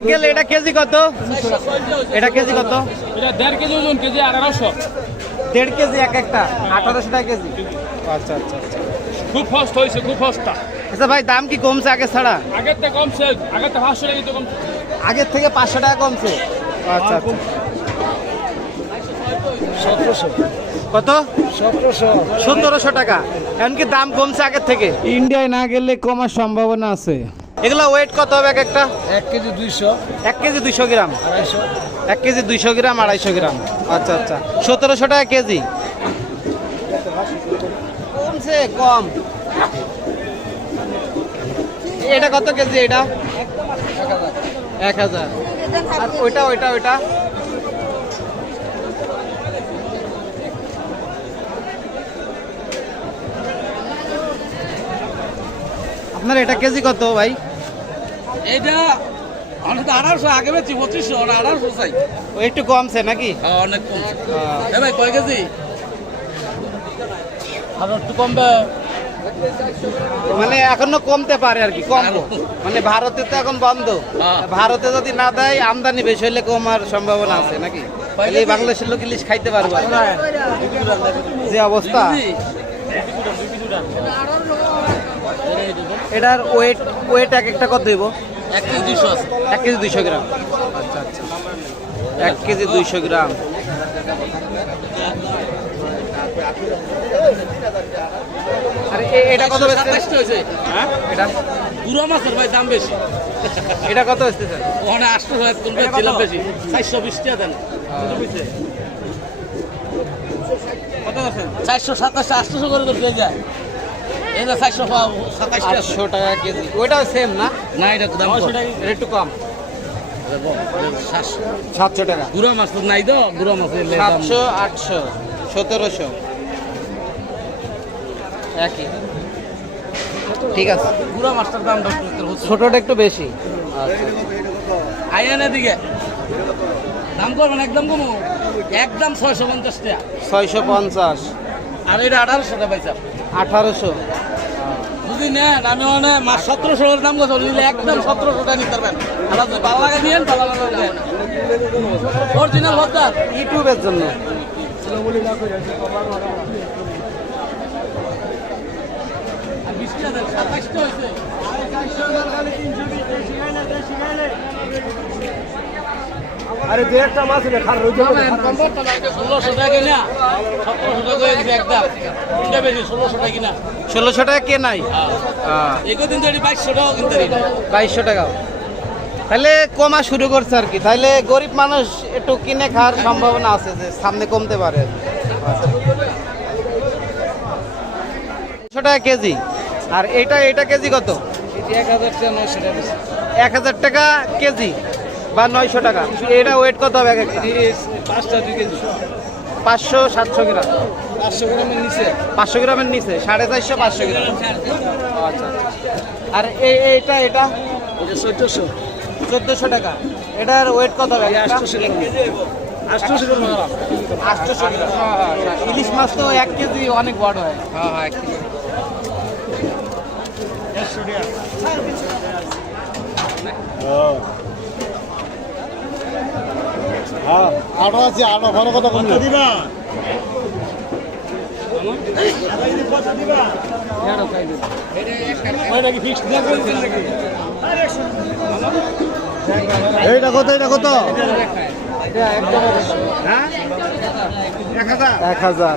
Uncle এটা KG কত? এটা কেজি কত? এটা দেড় কেজি ওজন কেজি আঠারোশো দেড় কেজি এক একটা আঠারোশো টাকা কেজি। আচ্ছা আচ্ছা আচ্ছা। খুব ফাস্ট হয়েছে খুব সস্তা আচ্ছা ভাই দাম কি কমছে আগে ছাড়া? আগের থেকে কমছে আগের থেকে পাঁচশো টাকা কম আগের থেকে পাঁচশো টাকা কমছে। আচ্ছা আচ্ছা। কত? সতেরোশো। টাকা। এমনকি দাম কমছে আগের থেকে? ইন্ডিয়ায় না গেলে কমার সম্ভাবনা আছে। এগুলো ওয়েট কত হবে এক একটা? এক কেজি দুইশো। এক কেজি দুইশো গ্রাম? আড়াইশো। এক কেজি দুইশো গ্রাম আড়াইশো গ্রাম। আচ্ছা আচ্ছা। সতেরোশো টাকা কেজি। কমছে কম। এটা কত কেজি এটা? এক হাজার। ওইটা ওইটা ওইটা? আপনার এটা কেজি কত ভাই? তো আঠারোশো আগে বেচি পঁচিশশো চাই। একটু কমছে নাকি? হ্যাঁ, অনেক কম ভাই কয় কেজি? আরও একটু কমবে। মানে এখনও কমতে পারে আর কি কমবো। মানে ভারতে তো এখন বন্ধ। হ্যাঁ। ভারতে যদি না দেয় আমদানি বেশি হলে কমার সম্ভাবনা আছে নাকি? তাহলে এই বাংলাদেশের লোক ইলিশ খাইতে পারব যে অবস্থা। এটার ওয়েট ওয়েট এক একটা কত দেবো এক কেজি দুইশো আছে। এক কেজি দুইশো গ্রাম। আচ্ছা আচ্ছা। এক কেজি দুইশো গ্রাম। এটা কত হ্যাঁ? এটা? পুরো মাছের ভাই দাম বেশি। এটা কত বেচতেছেন ওখানে আটশো তুলবে বেশি। চারশো বিশ টাকা দেন। কত আছেন চারশো সাতাশটা আটশোশো করে তো যায়। চারশো আটশো টাকা কেজি। ওইটাও সেম না? না এটা দাম। এটা একটু কম। সাতশো। টাকা। গুঁড়ো মাছ নাই তো? গুঁড়ো। সাতশো আটশো সতেরোশো। একই। ঠিক আছে। গুঁড়ো মাছটার দাম ছোটটা একটু বেশি। আইয়ানের দিকে দাম করবেন একদম কমু। একদম ছয়শো পঞ্চাশ টাকা। ছয়শো পঞ্চাশ। আর এটা আঠারোশো টাকা পাইছে। আঠারোশো। যদি নেন আমি মানে মাছ সতেরোশো দাম কথা নিলে একদম সতেরোশো টাকা নিতে পারবেন। আর যদি ভালো লাগে দিয়েন ভালো লাগে অরিজিনাল ইউটিউবের জন্য। সাতাশটা হয়েছে। আরে দু একটা মাছ রে খার টাকা না সতেরোশো টাকা হয়ে একদম তিনটা বেশি ষোলোশো টাকা কিনা ষোলোশো টাকা কে নাই? এগো দিন তো এটি বাইশশো টাকা কিনতে না বাইশশো টাকা তাহলে কমা শুরু করছে আর কি। তাহলে গরিব মানুষ একটু কিনে খাওয়ার সম্ভাবনা আছে যে সামনে কমতে পারে। টাকা কেজি। আর এটা এটা কেজি কত? এক হাজার টাকা কেজি। বা নয়শো টাকা। এটা ওয়েট কত হবে এক একটা? পাঁচটা দুই কেজি পাঁচশো সাতশো গ্রাম। পাঁচশো গ্রামের নিচে। পাঁচশো গ্রামের নিচে? সাড়ে চারশো পাঁচশো গ্রাম। আচ্ছা আর এই এটা এটা? এটা চোদ্দশো। চোদ্দোশো টাকা। এটার ওয়েট কত হবে? আটশোশো আটশোশো গ্রাম। আটশোশো গ্রাম। ইলিশ মাছ তো এক কেজি অনেক বড় হয়। হ্যাঁ হ্যাঁ এক হ্যাঁ আরও আছে আরও ভালো কথা কম দিবা এইটা কত এটা কত? এক হাজার।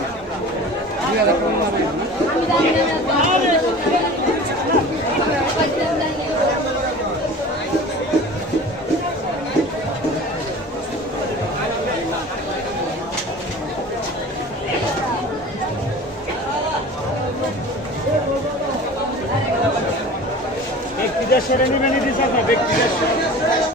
সেরে নেবেন দিস আপনার ব্যক্তিদের